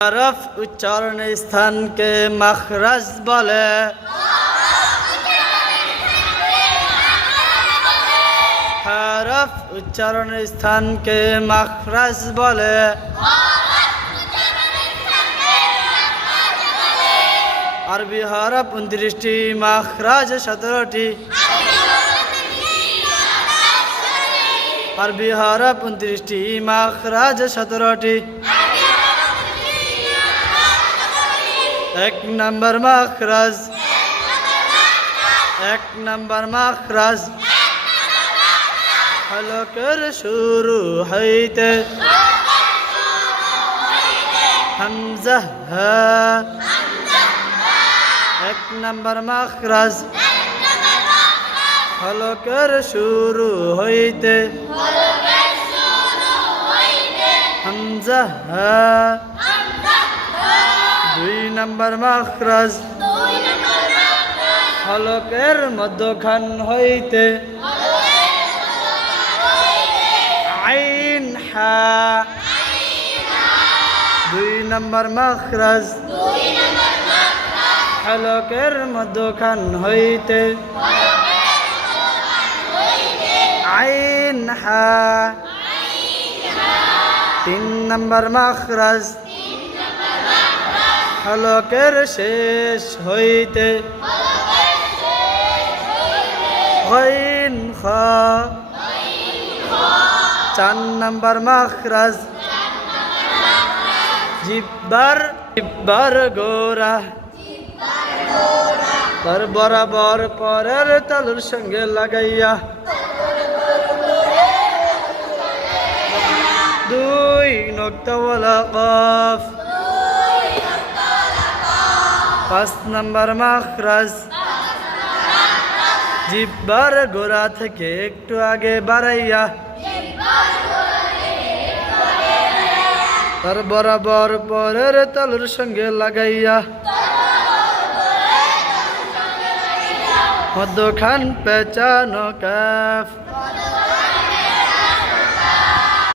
হরফ উচ্চারণ স্থানকে মাখরাজ বলে। হরফ উচ্চারণ স্থানকে মাখরাজ বলে। আরবি হরফ 29টি, মাখরাজ 17টি। আরবি হরফ 29টি, মাখরাজ 17টি। এক নম্বর মাখরাজ, এক নম্বর মাখরাজ হলকের শুরু হইতে হামজা হা। এক নম্বর মাখরাজ হলকের শুরু হইতে হামজা হা। দুই নম্বর মাখরাজ হলকের মধ্যখান হইতে আইন হা। দুই নম্বর মাখরাজ হলকের মধ্যখান হইতে আইন হা। তিন নম্বর মাখরাজ হলকের শেষ হইতে গইন খা। চার নম্বর মাখরাজ জিব্বার গোরা তার বরাবর পরের তালুর সঙ্গে লাগাইয়া দুই নক্তাওয়ালা কফ। পাঁচ নম্বর মাখরাজ জিব্বার গোড়া থেকে একটু আগে বাড়াইয়া তার বরাবর পরের তালুর সঙ্গে লাগাইয়া মধ্যখান পেঁচানো কাফ।